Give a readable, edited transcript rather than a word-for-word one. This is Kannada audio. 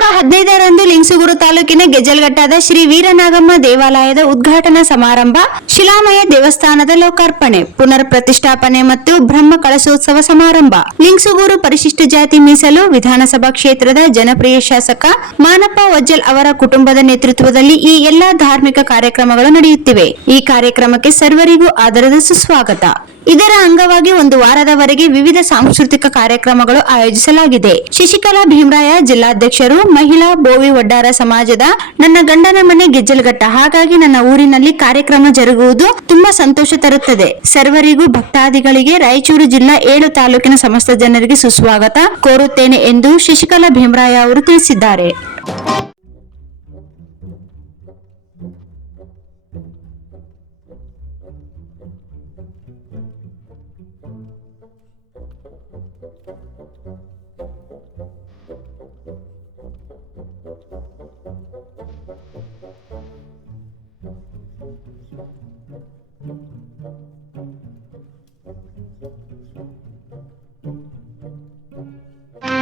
ದಿನಾಂಕ 15ರಂದು ಲಿಂಗಸೂಗೂರು ತಾಲೂಕಿನ ಗೆಜ್ಜಲಘಟ್ಟದ ಶ್ರೀ ವೀರನಾಗಮ್ಮ ದೇವಾಲಯದ ಉದ್ಘಾಟನಾ ಸಮಾರಂಭ, ಶಿಲಾಮಯ ದೇವಸ್ಥಾನದ ಲೋಕಾರ್ಪಣೆ, ಪುನರ್ ಪ್ರತಿಷ್ಠಾಪನೆ ಮತ್ತು ಬ್ರಹ್ಮ ಕಳಶೋತ್ಸವ ಸಮಾರಂಭ. ಲಿಂಗಸೂಗೂರು ಪರಿಶಿಷ್ಟ ಜಾತಿ ಮೀಸಲು ವಿಧಾನಸಭಾ ಕ್ಷೇತ್ರದ ಜನಪ್ರಿಯ ಶಾಸಕ ಮಾನಪ್ಪ ವಜ್ಜಲ್ ಅವರ ಕುಟುಂಬದ ನೇತೃತ್ವದಲ್ಲಿ ಈ ಎಲ್ಲಾ ಧಾರ್ಮಿಕ ಕಾರ್ಯಕ್ರಮಗಳು ನಡೆಯುತ್ತಿವೆ. ಈ ಕಾರ್ಯಕ್ರಮಕ್ಕೆ ಸರ್ವರಿಗೂ ಆದರದ ಸುಸ್ವಾಗತ. ಇದರ ಅಂಗವಾಗಿ ಒಂದು ವಾರದವರೆಗೆ ವಿವಿಧ ಸಾಂಸ್ಕೃತಿಕ ಕಾರ್ಯಕ್ರಮಗಳು ಆಯೋಜಿಸಲಾಗಿದೆ. ಶಶಿಕಲಾ ಭೀಮರಾಯ, ಜಿಲ್ಲಾಧ್ಯಕ್ಷರು, ಮಹಿಳಾ ಬೋವಿ ವಡ್ಡಾರ ಸಮಾಜದ ನನ್ನ ಗಂಡನ ಮನೆ ಗೆಜ್ಜಲಘಟ್ಟ. ಹಾಗಾಗಿ ನನ್ನ ಊರಿನಲ್ಲಿ ಕಾರ್ಯಕ್ರಮ ಜರುಗುವುದು ತುಂಬಾ ಸಂತೋಷ ತರುತ್ತದೆ. ಸರ್ವರಿಗೂ ಭಕ್ತಾದಿಗಳಿಗೆ ರಾಯಚೂರು ಜಿಲ್ಲಾ 7 ತಾಲೂಕಿನ ಸಮಸ್ತ ಜನರಿಗೆ ಸುಸ್ವಾಗತ ಕೋರುತ್ತೇನೆ ಎಂದು ಶಶಿಕಲಾ ಭೀಮರಾಯ ಅವರು ತಿಳಿಸಿದ್ದಾರೆ.